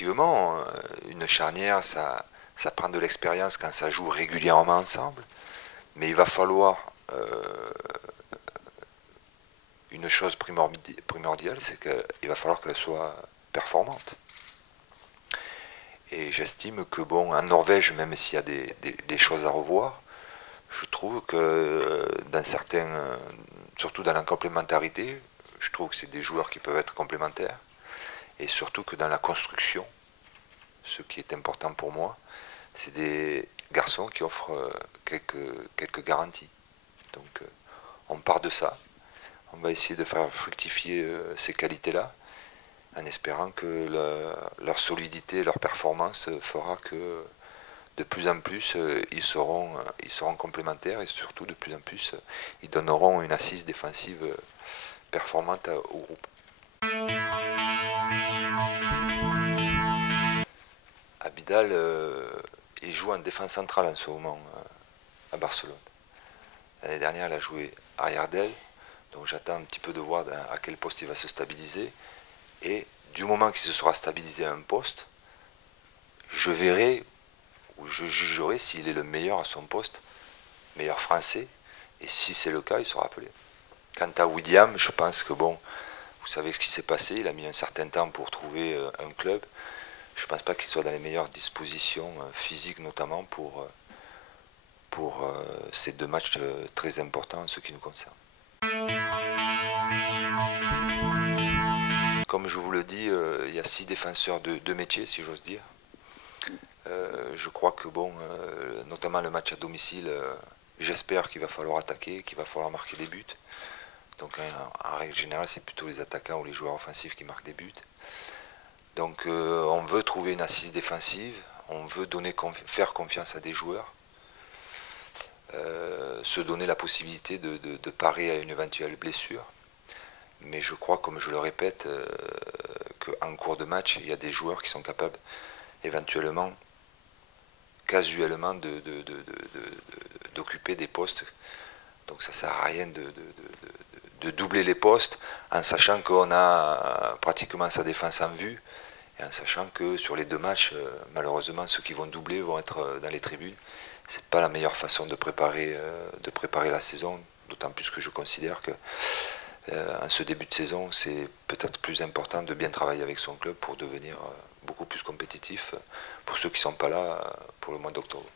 effectivement, une charnière, ça prend de l'expérience quand ça joue régulièrement ensemble, mais il va falloir une chose primordiale, c'est qu'il va falloir qu'elle soit performante. Et j'estime que, bon, en Norvège, même s'il y a des choses à revoir, je trouve que dans certains, surtout dans la complémentarité, je trouve que c'est des joueurs qui peuvent être complémentaires. Et surtout que dans la construction, ce qui est important pour moi, c'est des garçons qui offrent quelques garanties. Donc on part de ça. On va essayer de faire fructifier ces qualités-là, en espérant que leur solidité, leur performance fera que de plus en plus ils seront complémentaires et surtout de plus en plus ils donneront une assise défensive performante au groupe. Abidal, il joue en défense centrale en ce moment à Barcelone. L'année dernière, il a joué arrière d'aile, donc j'attends un petit peu de voir à quel poste il va se stabiliser. Et du moment qu'il se sera stabilisé à un poste, je verrai ou je jugerai s'il est le meilleur à son poste, meilleur français, et si c'est le cas, il sera appelé. Quant à William, je pense que bon, vous savez ce qui s'est passé, il a mis un certain temps pour trouver un club. Je ne pense pas qu'il soit dans les meilleures dispositions physiques notamment pour ces deux matchs très importants en ce qui nous concerne. Comme je vous le dis, il y a 6 défenseurs de métier, si j'ose dire. Je crois que bon, notamment le match à domicile, j'espère qu'il va falloir attaquer, qu'il va falloir marquer des buts. Donc en règle générale, c'est plutôt les attaquants ou les joueurs offensifs qui marquent des buts. Donc on veut trouver une assise défensive, on veut faire confiance à des joueurs, se donner la possibilité de parer à une éventuelle blessure. Mais je crois, comme je le répète, qu'en cours de match, il y a des joueurs qui sont capables éventuellement, casuellement, d'occuper des postes. Donc ça ne sert à rien de doubler les postes en sachant qu'on a pratiquement sa défense en vue et en sachant que sur les 2 matchs, malheureusement, ceux qui vont doubler vont être dans les tribunes. C'est pas la meilleure façon de préparer la saison, d'autant plus que je considère que en ce début de saison, c'est peut-être plus important de bien travailler avec son club pour devenir beaucoup plus compétitif pour ceux qui ne sont pas là pour le mois d'octobre.